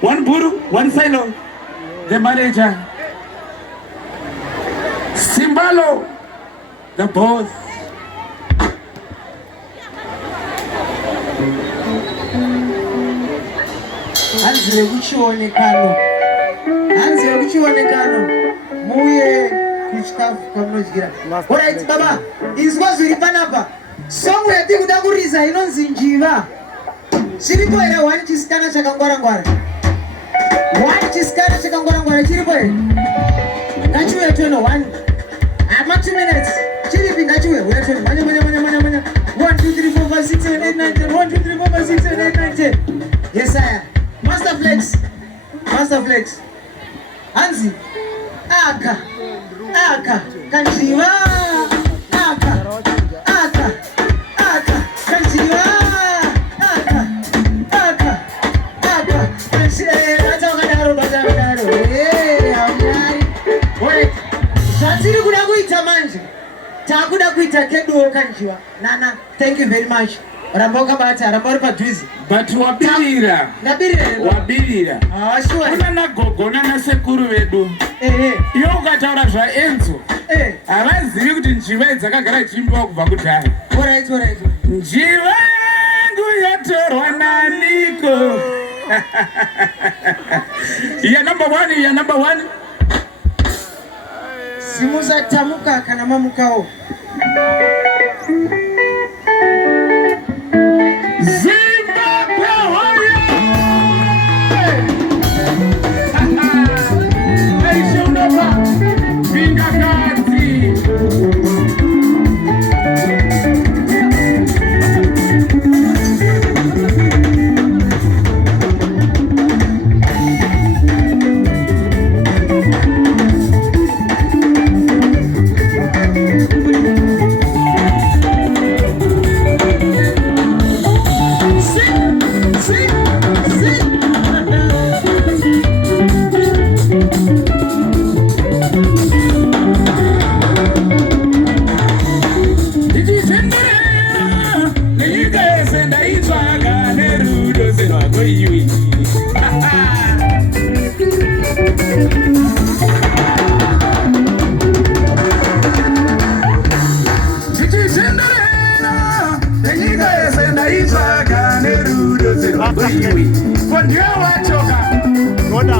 One Buru, one Silo, the manager. Simbalo, the boss. Anzile kuchionekano. Anzile kuchionekano. Muye kuchikafu kamnojigira. Alright baba, izwa zviri panapa. Song yati kuda kuriza inonzi njiva. Chiripo here one chisikana chakangwara ngwara. One chisikana chakangwara ngwara chiripo here. Ngachiwe tweno one. Ama 2 minutes. Chiripi ngachiwe. We're tweno. Manya. 1, 2, 3, 4, 5, 6, 7, 8, 9, 10. 1, 2, 3, 4, 5, 6, 7, 8, 9, 10. Yes, sir. Master Flex. Anzi. Aka. Kanjiva. Aka. Kanjiva. Aka. Batavadaro. Amari. Wait. Zvatiri kuda kuita manje. Takuda kuita keduo kanjiva. Nana, thank you very much. Ramboka bata, rambori padhuzi. But wabirira. Wabirira. Sure. Kuna na gogo na sekuru vedu. Iyo ukataura zvaenzo. Havazivi kuti njiva dzakagara chimba kubva kudhaya. Alright. Njiva yangu yatorwa naniko. Iya number one. Simuza tamuka kana mamukao. Zimbabwe warrior! Hey, Shunova! Vingakati! Goda.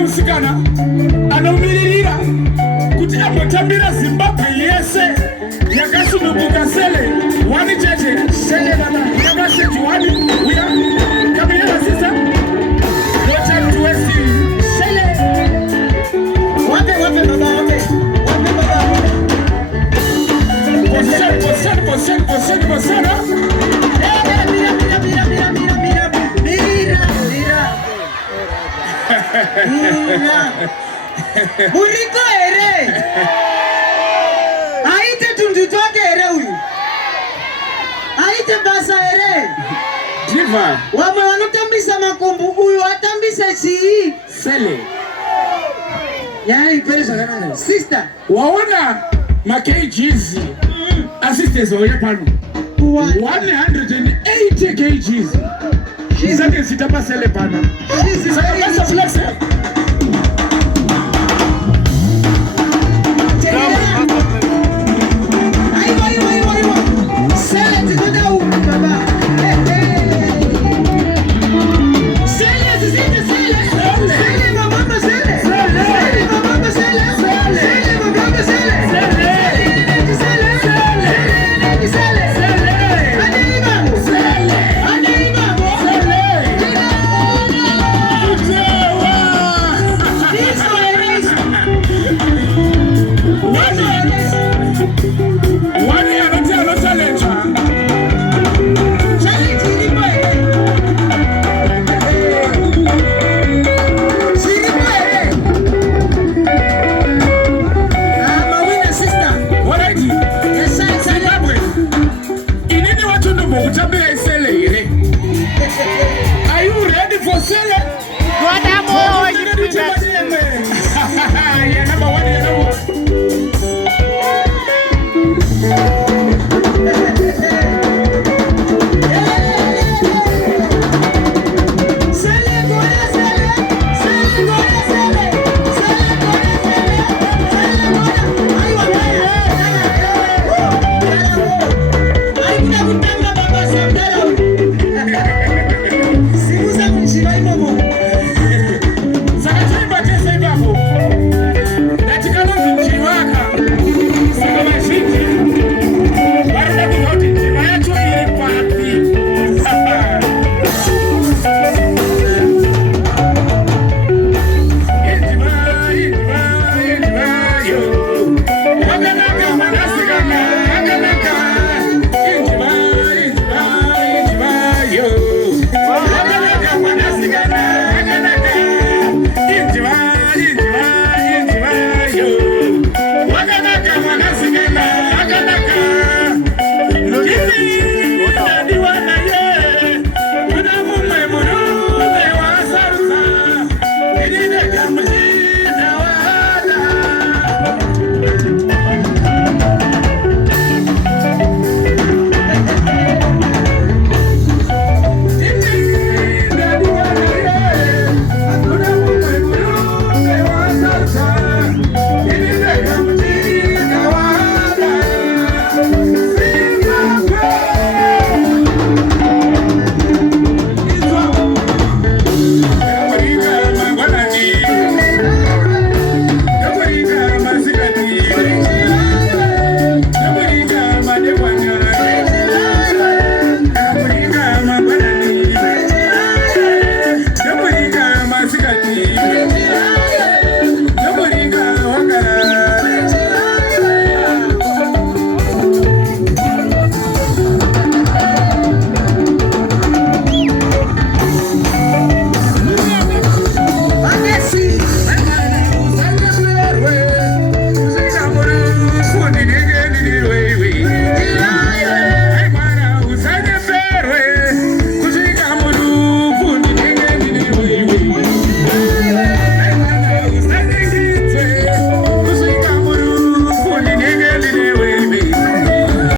musikana anomiririra kuti ambotambira Zimbabwe yese yakasununguka sele wani cheche sele baba yakaseti wani uya kamera sister wacha tuwesi sele wape baba wape Poseen. Buriko ere. Aite tundutoke ere huyu. Aite basa ere. Njiva. Wame wanutambisa makumbu huyu atambisa chii. Sele. Yani ipeleza kanana. Sister. Waona ma-kgs. Assistance wa yapanu. 180 kgs. Zake sitapa sele pana. She's very